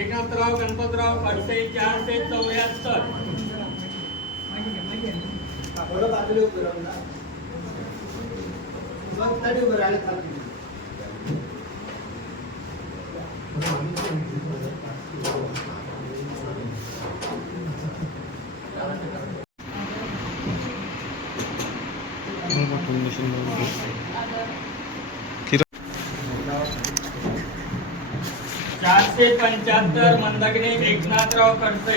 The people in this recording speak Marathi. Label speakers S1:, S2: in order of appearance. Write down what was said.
S1: एकनाथराव गणपतराव खडसे चारशे चौऱ्याहत्तर. चारशे पंच्याहत्तर मंदाकिनी एकनाथराव खडसे.